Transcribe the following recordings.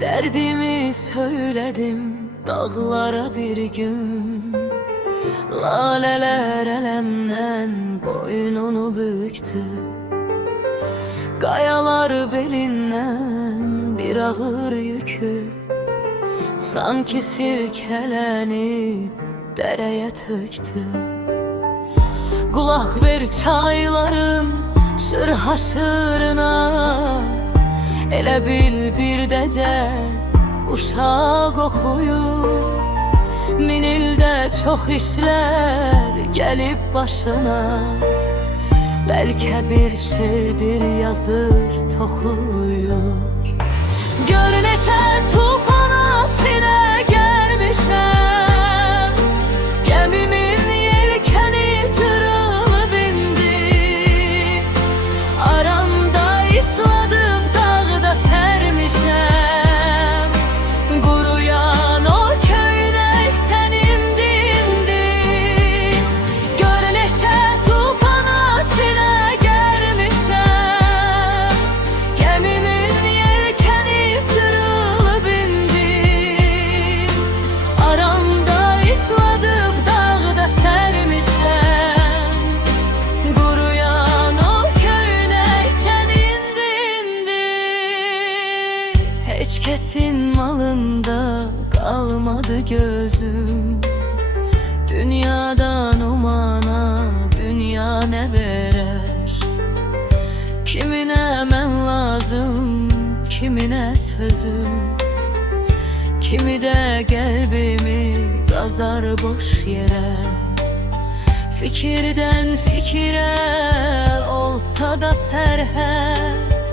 Derdimi söyledim dağlara bir gün. Laleler elemden boynunu büktü. Kayalar belinden bir ağır yükü, sanki silkelenip dereye töktü. Kulak ver çayların şır haşırına, elə bil bir decel uşaq oxuyur. Min ildə çox işlər gəlib başına, bəlkə bir şeirdir yazır toxuyur. Gör neçə tufana sinə gəlmişəm, gəmimin yelkəni cırılıb indi. Aramda isladım dağda sərmişəm, quruyan o köynək sənindi indi. Gör neçə tufana sinə gəlmişəm, gəmimin yelkəni cırılıb indi. Aramda isladım dağda sərmişəm, quruyan o köynək sənindi indi. Heç kəsin malında qalmadı gözüm, dünyadan umana dünya nə verər? Kiminə mən lazım, kiminə sözüm, kimi də qəlbimi qazar boş yerə. Fikirdən fikirə olsa da sərhəd,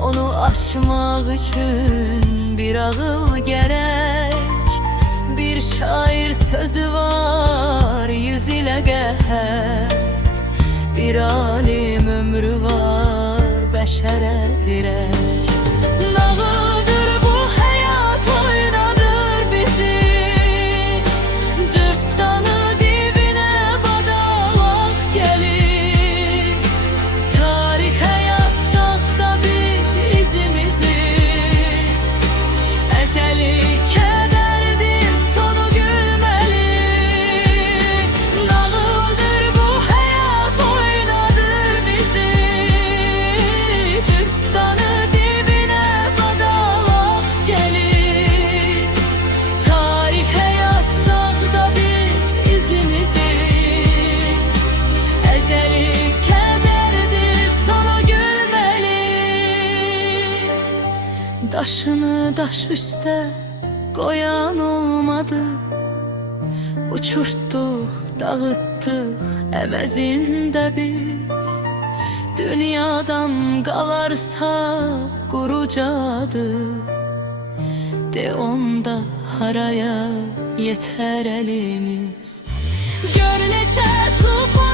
onu aşmaq üçün bir ağıl gərək. Bir şair sözü var 100 ilə qəhət, bir alim ömrü var bəşərə dirək. Nağıldır bu həyat, oynadır bizi, cırtdanı dibinə badalaq gəlir. Tarixə yazsaq da biz izimizi, əzəli kədərdir sonu gülməli. Nağıldır bu həyat, oynadır bizi, cırtdanı dibinə badalaq gəlir. Tarixə yazsaq da biz izimizi, əzəli kədərdir sonu gülməli. Daşını daş üstə qoyan olmadı, uçurtduq, dağıtdıq əvəzində biz. Dünyadan qalarsa qurucadı, de onda haraya yetər əlimiz. Gör neçə tufan